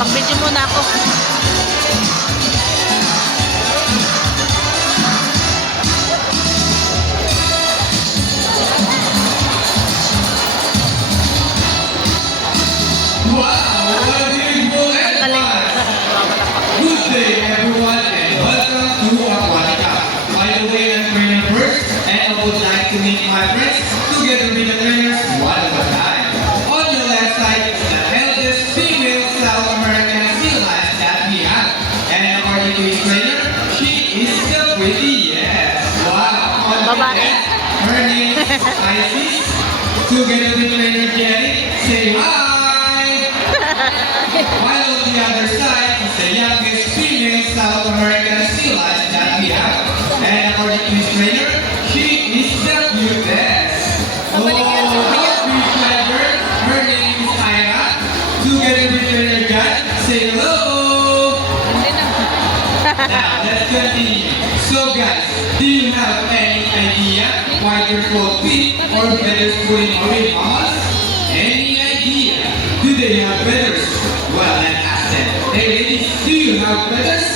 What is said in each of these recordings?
Mag-video muna ako. Good day, everyone, and welcome to Aquatica. By the way, I'm trainer first, and I would like to meet my friends together with the trainers one at a time. On your left side is the eldest female South American sea lion that we have, and according to his trainer, she is the prettiest. Wow! On the Bye-bye. left, her name is Isis. Together with trainer Jerry, say hi. While on the other side is the youngest female South American sea lion that we have. And according to his trainer, she is the cutest. Oh, big pleasure. Her name is Ira. Together with trainer John, say hello. Now, let's continue. So guys, do you have any idea why they're called feet or feathers pulling away mamas? Any idea? Do they have feathers? Well, let's ask them. Hey ladies, do you have feathers?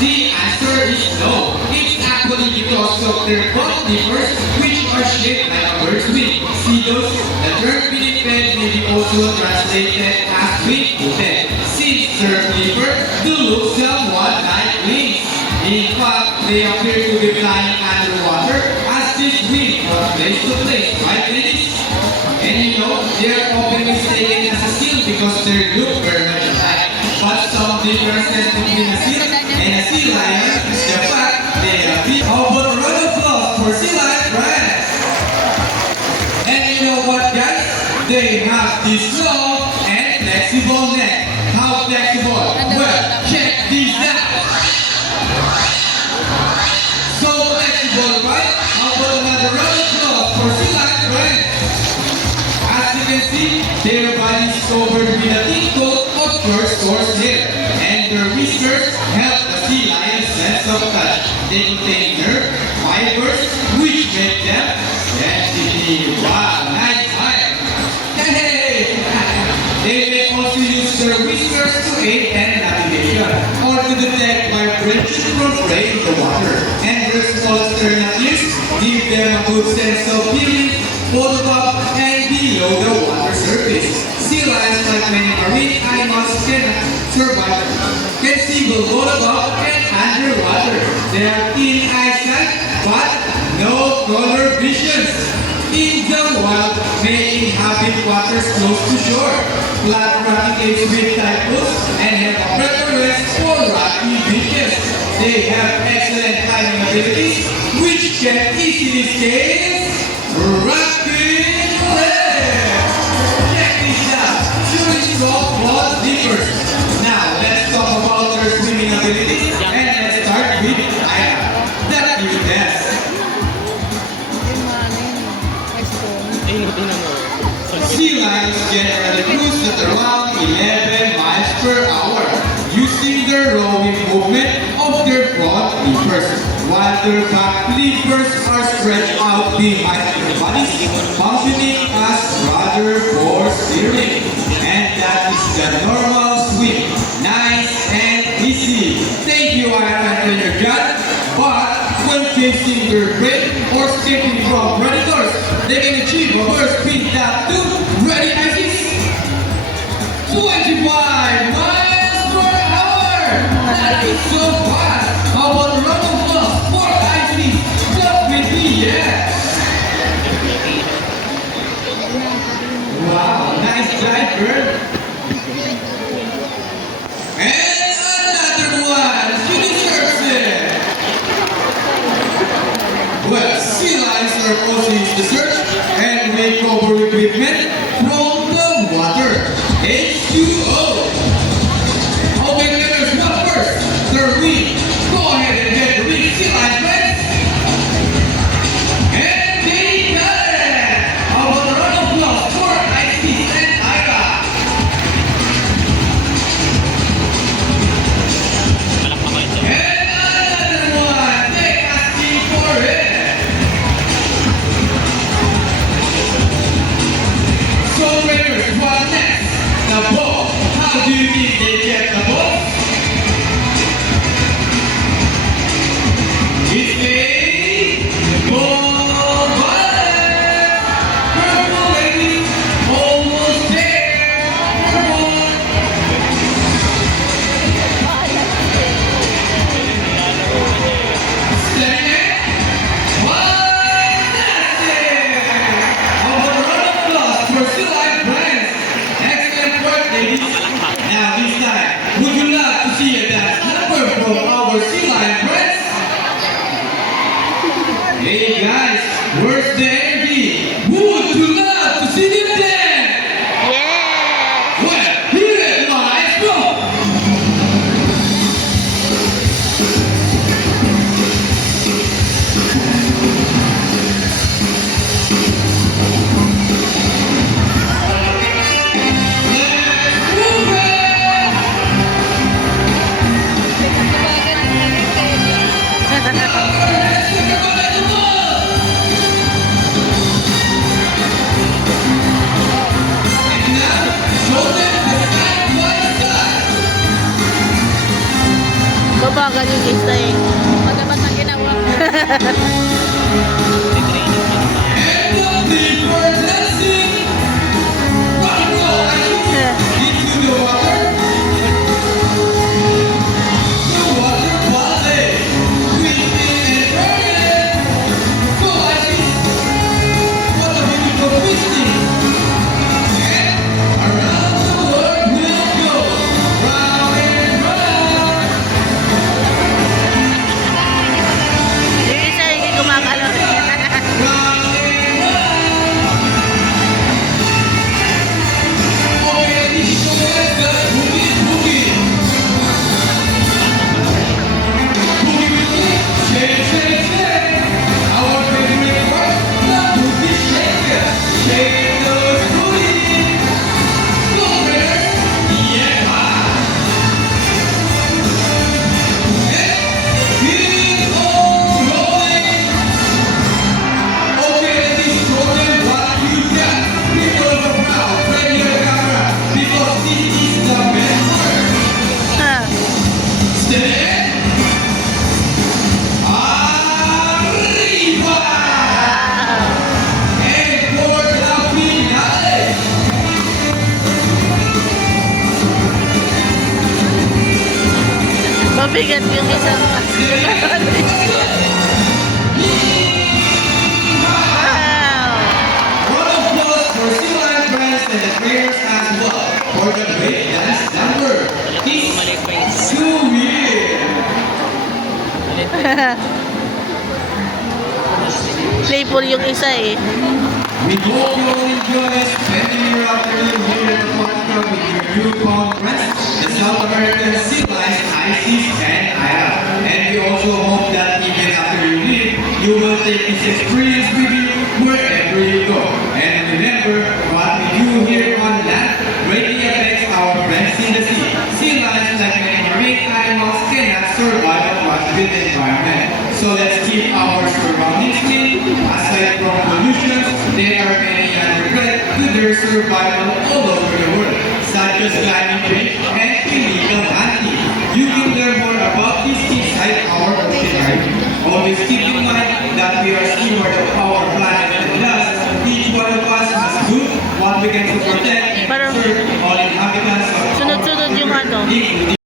The answer is no. It's actually because of their front flippers, which are shaped like a bird's wing. See those? The term pinniped may be also translated as wing-footed, since their flipper do look somewhat like wings. In fact, they appear to be flying underwater as they swim from place to place, right ladies? And you know, they are often mistaken as a seal because they look very much alike. But some differences between a seal and a sea lion is the fact they have feet. How about a round of applause for sea lion friends? And you know what guys? They have this long and flexible neck. How flexible? Well, check this out. So flexible, right? How about another round of applause for sea lion friends? As you can see, their bodies covered with a thick coat of short coarse hair, and their whiskers help the sea lion's sense of touch. They contain nerve fibers which make them sensitive. Wow, nice fire! Hey! They may also use their whiskers to aid in navigation or to detect vibrations from prey in the water. And their small alternatives give them a good sense of feeling both above and below the water surface. Sea lions, like many marine animals, can survive, can see both above and underwater. They have keen eyesight, but no color visions. In the wild, may inhabit waters close to shore, flat rocky caves with typhoons, and have a preference for rocky beaches. They have excellent climbing abilities, which can easily scale rocky cliffs. Check this out, shooting soft blood dippers. Now, let's talk about their swimming abilities, and let's start with Aya, the cutest. Sea lions generally cruise at around 11 miles per hour, using the rowing movement of their front flippers, while their back flippers are stretched out behind their bodies, functioning as rudder for steering. And that is the normal swim. Nice and easy. Thank you, Iron Trainer John. But when facing their prey or escaping from predators, they can achieve a burst speed that to ready Isis 25 miles per hour. That is so fast. How about a round of applause for Isis? Just with me, yeah. Wow, nice dive, girl. And another one. She deserves it. Well, sea lions are also used to search and recover equipment from the water. H2O. Okay, letters, what first? Third week. Go ahead and get the big sea lion friends. And they got it. How about a round of applause for Isis and Ira? ladies. Now this time, would you love to see a dance number from our sea lion friends? Hey guys, where's the energy? Would you love to see them dance? Yeah! Well, here it lies, go! Let's move it! Let's look at the ball! And now, show them the side by side. Babagal yung isa eh. Pagkabat na ginawa ko. And no need for dancing. Rock and roll, I into the water. The water ballet. Twisting and turning. Go, Isis. What a beautiful twisting. And around the world we'll go. Round and round. Yung isa hindi gumagalaw. Round and round. Okay, this show is the boogie boogie. Boogie boogie, shake, shake, shake. Our favorite part, the boogie shaker. Shake those booties. Go, brothers. Yeah. And keep on rolling. Okay, ladies, show them what you got. People of the crowd, ready your camera, because this is the best part. Steady. Arriba! And for the finale. Mabigat yung isa. Wow! Round of applause for Sea Lion friends and the players as well for the great dance number. It's too weird. Playful yung isa eh. We hope you all enjoy spending your afternoon here at the Monica with your newfound friends, the South American Sea Lions, Isis and Aya. And we also hope that even after you leave, you will take this experience with you wherever you go. And remember, what we do here on land greatly affects our friends in the sea. Sea lions, like many marine animals, cannot survive a polluted environment. So let's keep our surroundings clean. Aside from pollution, there are many other threats to their survival all over the world, such as climate change and illegal hunting. You can learn more about this inside our oceanary. Always keep in mind that we are steward of our planet and thus each one of us must do what we can to protect and Parang preserve all inhabitants of our sunod-sunod yung ano. including